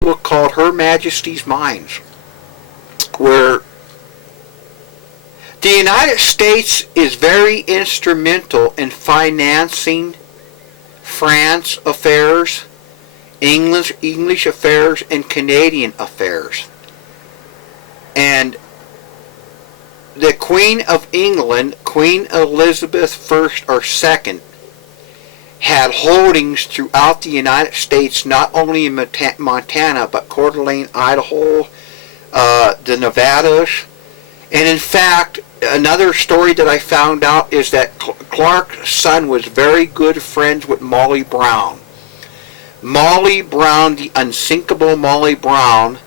book called Her Majesty's Minds, where the United States is very instrumental in financing France affairs, English affairs, and Canadian affairs. And the Queen of England, Queen Elizabeth I or II, had holdings throughout the United States, not only in Montana, but Cote d'Alene, Idaho, the Nevadas. And in fact, another story that I found out is that Clark's son was very good friends with Molly Brown. Molly Brown, the unsinkable Molly Brown,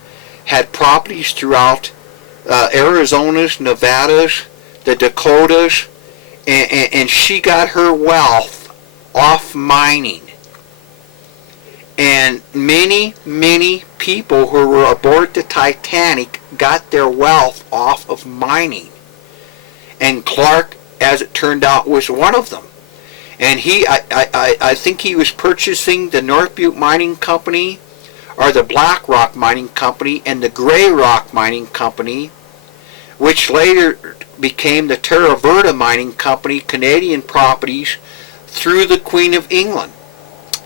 had properties throughout Arizona's, Nevadas, the Dakotas, and she got her wealth off mining. And many, many people who were aboard the Titanic got their wealth off of mining. And Clark, as it turned out, was one of them. And I think he was purchasing the North Butte Mining Company, or the Black Rock Mining Company, and the Gray Rock Mining Company, which later became the Terra Verde Mining Company, Canadian properties, through the Queen of England.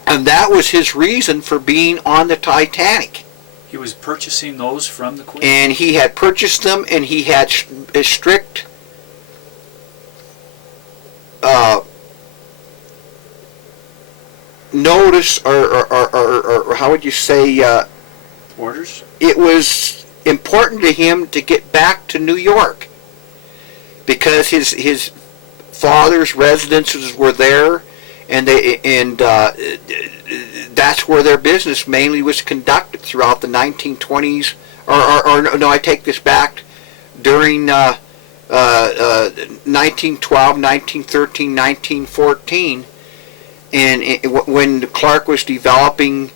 And that was his reason for being on the Titanic. He was purchasing those from the Queen? And he had purchased them, and he had a strict notice, or how would you say, orders? It was important to him to get back to New York because his father's residences were there, and that's where their business mainly was conducted throughout the 1920s. Or no, I take this back. During 1912, 1913, 1914, and when Clark was developing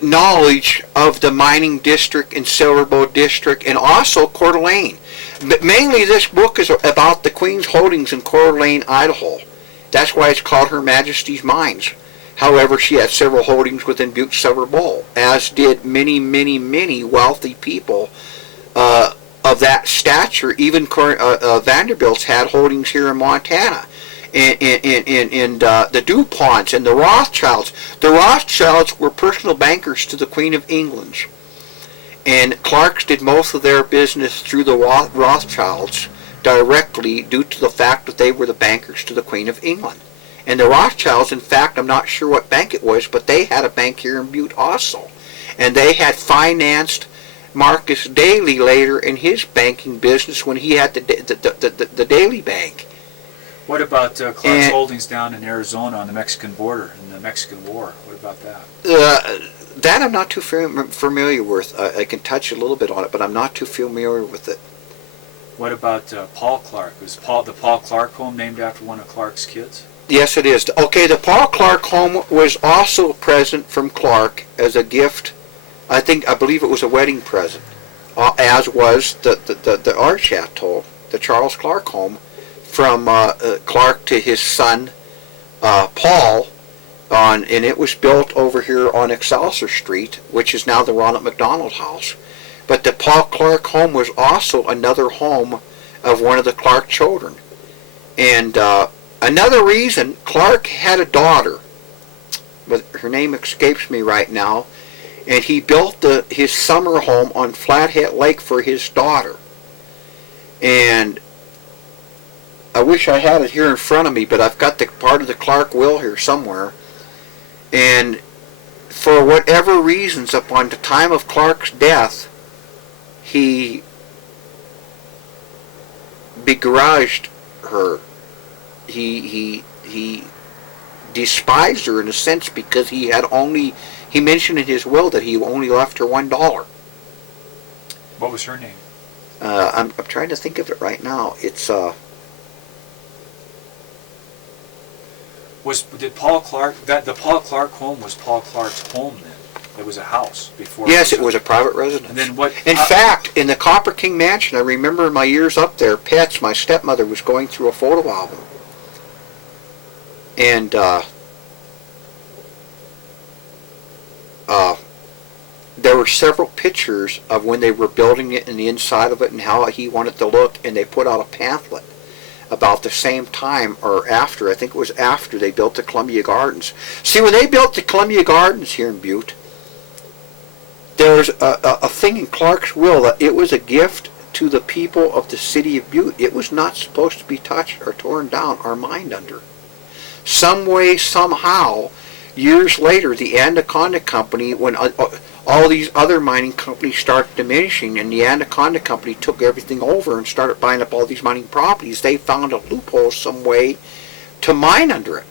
knowledge of the mining district and Silverbow district, and also Cote d'Alene. But mainly this book is about the Queen's holdings in Cote d'Alene, Idaho. That's why it's called Her Majesty's Minds. However, she had several holdings within Butte Silver Bowl, as did many, many, many wealthy people of that stature. Even Vanderbilt's had holdings here in Montana. And the DuPonts and the Rothschilds. The Rothschilds were personal bankers to the Queen of England. And Clark's did most of their business through the Rothschilds directly due to the fact that they were the bankers to the Queen of England. And the Rothschilds, in fact, I'm not sure what bank it was, but they had a bank here in Butte also. And they had financed Marcus Daly later in his banking business when he had the Daly Bank. What about Clark's holdings down in Arizona on the Mexican border in the Mexican War? What about that? That I'm not too familiar with. I can touch a little bit on it, but I'm not too familiar with it. What about Paul Clark? Was the Paul Clark home named after one of Clark's kids? Yes, it is. Okay, the Paul Clark home was also a present from Clark as a gift. I believe it was a wedding present, as was the art chateau, the Charles Clark home, from Clark to his son Paul, and it was built over here on Excelsior Street, which is now the Ronald McDonald House. But the Paul Clark home was also another home of one of the Clark children. And another reason, Clark had a daughter, but her name escapes me right now, and he built his summer home on Flathead Lake for his daughter. And I wish I had it here in front of me, but I've got the part of the Clark will here somewhere. And for whatever reasons, upon the time of Clark's death, he begrudged her. He despised her in a sense because he mentioned in his will that he only left her $1. What was her name? I'm trying to think of it right now. It's the Paul Clark home was Paul Clark's home then? It was a house before. Yes, it was a private residence. And then what? In fact, in the Copper King Mansion, I remember in my years up there, my stepmother was going through a photo album, and there were several pictures of when they were building it and the inside of it and how he wanted to look, and they put out a pamphlet about the same time or after. I think it was after they built the Columbia Gardens. See, when they built the Columbia Gardens here in Butte, there was a thing in Clark's will that it was a gift to the people of the city of Butte. It was not supposed to be touched or torn down or mined under. Some way, somehow, years later, the Anaconda Company, when all these other mining companies started diminishing and the Anaconda Company took everything over and started buying up all these mining properties, they found a loophole, some way to mine under it.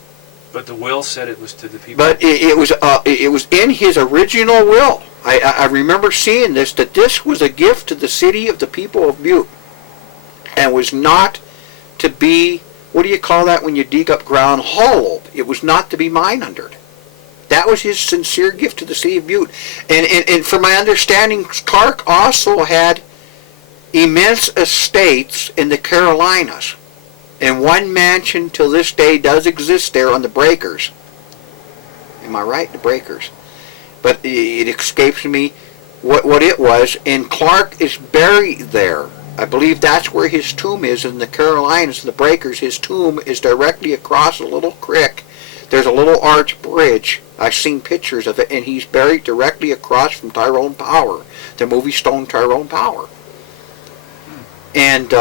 But the will said it was to the people. But it was in his original will. I remember seeing this, that this was a gift to the city of the people of Butte, and was not to be, what do you call that when you dig up ground, hollowed. It was not to be mined under it. That was his sincere gift to the city of Butte. And from my understanding, Clark also had immense estates in the Carolinas. And one mansion till this day does exist there on the Breakers. Am I right? The Breakers. But it escapes me what it was. And Clark is buried there. I believe that's where his tomb is in the Carolinas, the Breakers. His tomb is directly across a little creek. There's a little arch bridge. I've seen pictures of it, and he's buried directly across from Tyrone Power, the movie Stone Tyrone Power. And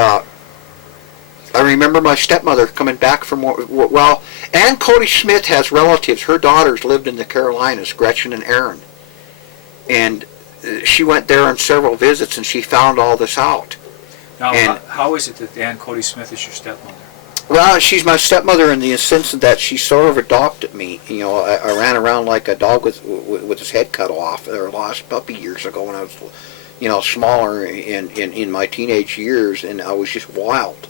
I remember my stepmother coming back from, well, Ann Cote Schmidt has relatives. Her daughters lived in the Carolinas, Gretchen and Aaron. And she went there on several visits, and she found all this out. Now, how is it that Ann Cote Smith is your stepmother? Well, she's my stepmother in the sense that she sort of adopted me. You know, I ran around like a dog with his head cut off, or lost puppy years ago when I was, you know, smaller in my teenage years, and I was just wild.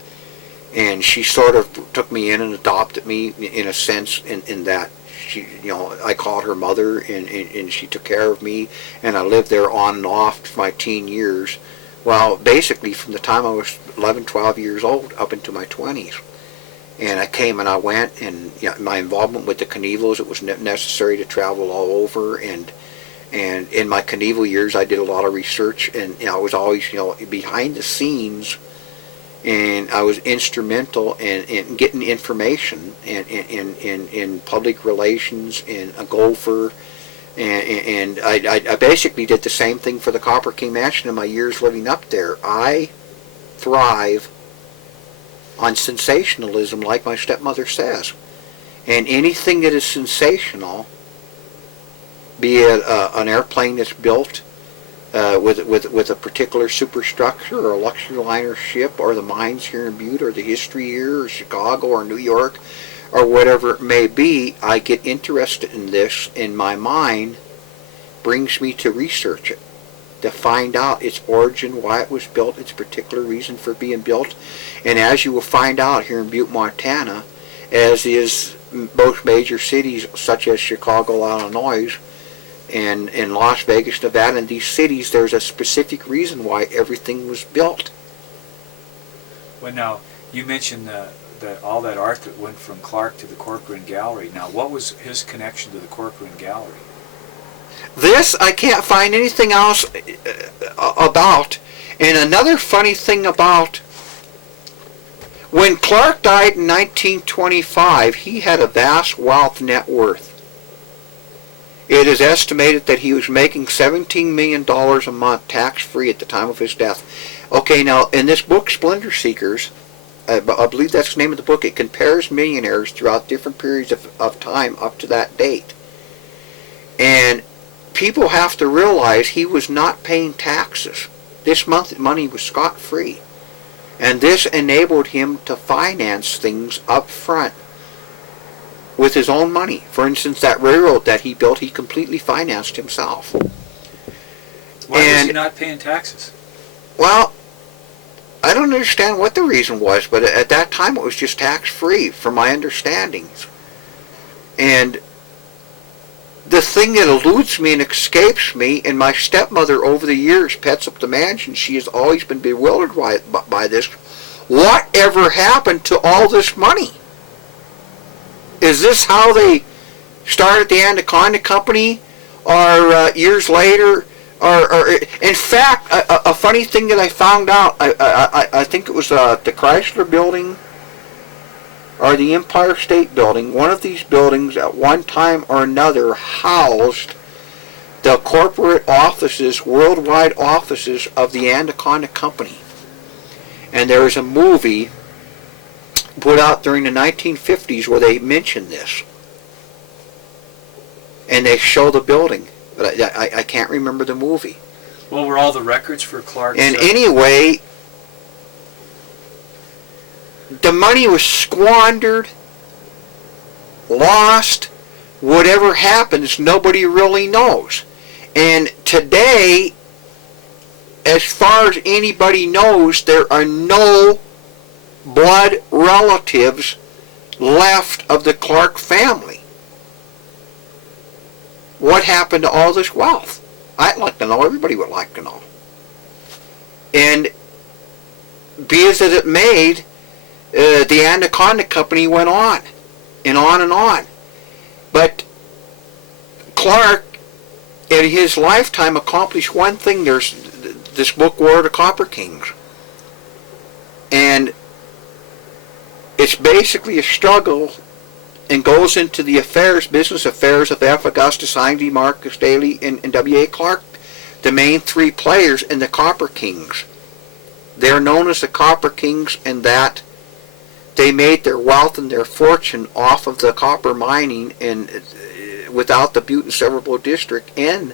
And she sort of took me in and adopted me in a sense in that she, you know, I called her mother, and she took care of me, and I lived there on and off for my teen years. Well, basically from the time I was 11, 12 years old up into my 20s. And I came and I went, and you know, my involvement with the Knievels, it was necessary to travel all over, and in my Knievel years I did a lot of research, and you know, I was always, you know, behind the scenes, and I was instrumental in getting information and in public relations, and a golfer, and I basically did the same thing for the Copper King Mansion in my years living up there. I thrive on sensationalism, like my stepmother says. And anything that is sensational, be it an airplane that's built with a particular superstructure, or a luxury liner ship, or the mines here in Butte, or the history here, or Chicago, or New York, or whatever it may be, I get interested in this, and my mind brings me to research it, to find out its origin, why it was built, its particular reason for being built. And as you will find out here in Butte, Montana, as is most major cities such as Chicago, Illinois, and in Las Vegas, Nevada, in these cities, there's a specific reason why everything was built. Well, now, you mentioned that all that art that went from Clark to the Corcoran Gallery. Now, what was his connection to the Corcoran Gallery? This I can't find anything else about. And another funny thing about, when Clark died in 1925, he had a vast wealth net worth. It is estimated that he was making $17 million a month tax-free at the time of his death. Okay, now in this book, Splendor Seekers, I believe that's the name of the book, it compares millionaires throughout different periods of time up to that date. And people have to realize he was not paying taxes. This money was scot-free. And this enabled him to finance things up front with his own money. For instance, that railroad that he built, he completely financed himself. Why was he not paying taxes? Well, I don't understand what the reason was, but at that time it was just tax-free, from my understandings. And the thing that eludes me and escapes me, and my stepmother over the years pets up the mansion, she has always been bewildered by this. Whatever happened to all this money? Is this how they started the Anaconda Company? or years later, or in fact, a funny thing that I found out, I think it was the Chrysler Building or the Empire State Building. One of these buildings at one time or another housed the corporate offices, worldwide offices of the Anaconda Company. And there was a movie put out during the 1950s where they mention this. And they show the building. But I can't remember the movie. Well, were all the records for Clark's... And anyway, the money was squandered, lost, whatever happens, nobody really knows. And today, as far as anybody knows, there are no blood relatives left of the Clark family. What happened to all this wealth? I'd like to know. Everybody would like to know. And be as it may, the Anaconda Company went on and on and on. But Clark, in his lifetime, accomplished one thing. There's this book, War of the Copper Kings. And it's basically a struggle and goes into the business affairs of F. Augustus Hindy, Marcus Daly, and W.A. Clark, the main three players in the Copper Kings. They're known as the Copper Kings in that they made their wealth and their fortune off of the copper mining without the Butte and Silverbow district and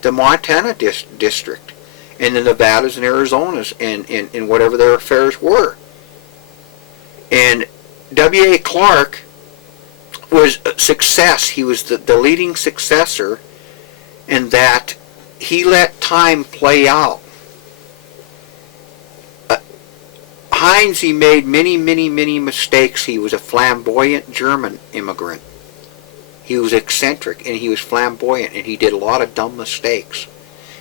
the Montana district and the Nevadas and Arizonas and whatever their affairs were. And W.A. Clark was a success. He was the leading successor in that he let time play out. Heinz, he made many mistakes. He was a flamboyant German immigrant. He was eccentric and he was flamboyant and he did a lot of dumb mistakes.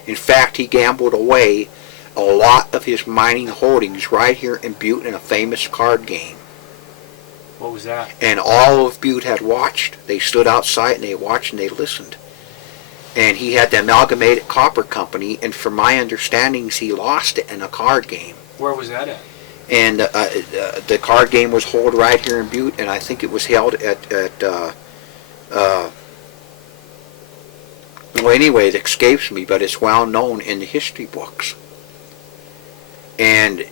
In fact, he gambled away a lot of his mining holdings right here in Butte in a famous card game. What was that? And all of Butte had watched. They stood outside and they watched and they listened. And he had the Amalgamated Copper Company, and from my understandings, he lost it in a card game. Where was that at? And the card game was held right here in Butte, and I think it was held at well, anyway, it escapes me, but it's well known in the history books. And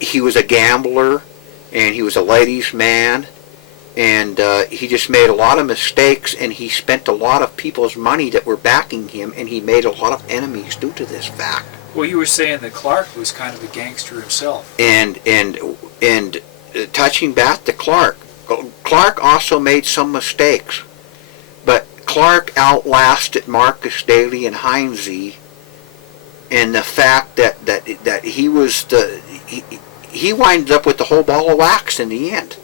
he was a gambler, and he was a ladies' man, and he just made a lot of mistakes, and he spent a lot of people's money that were backing him, and he made a lot of enemies due to this fact. Well, you were saying that Clark was kind of a gangster himself. And touching back to Clark also made some mistakes, but Clark outlasted Marcus Daly and Heinze in the fact that he was he winded up with the whole ball of wax in the end,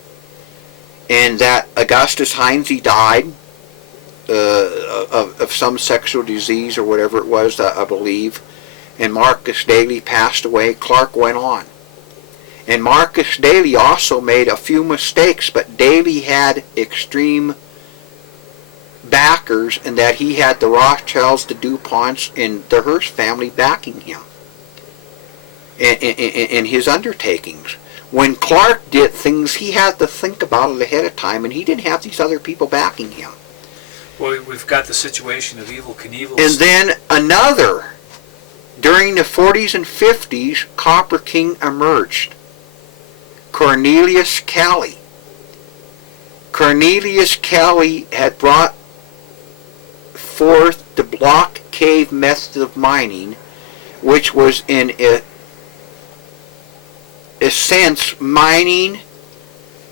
and that Augustus Heinze died of some sexual disease or whatever it was, I believe. And Marcus Daly passed away. Clark went on. And Marcus Daly also made a few mistakes, but Daly had extreme backers in that he had the Rothschilds, the DuPonts, and the Hearst family backing him in his undertakings. When Clark did things, he had to think about it ahead of time, and he didn't have these other people backing him. Well, we've got the situation of Evel Knievel. And then another. During the 40s and 50s, Copper King emerged. Cornelius Kelly. Cornelius Kelly had brought forth the block cave method of mining, which was in a sense mining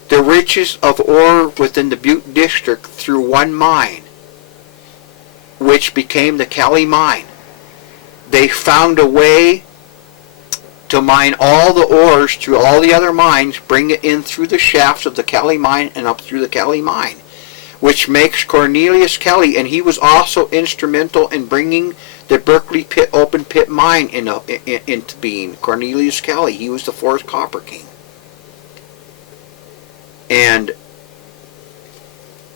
the riches of ore within the Butte district through one mine, which became the Kelly mine. They found a way to mine all the ores through all the other mines, bring it in through the shafts of the Kelly mine and up through the Kelly mine, which makes Cornelius Kelly, and he was also instrumental in bringing the Berkeley pit open pit mine into being. Cornelius Kelly, he was the fourth Copper King. And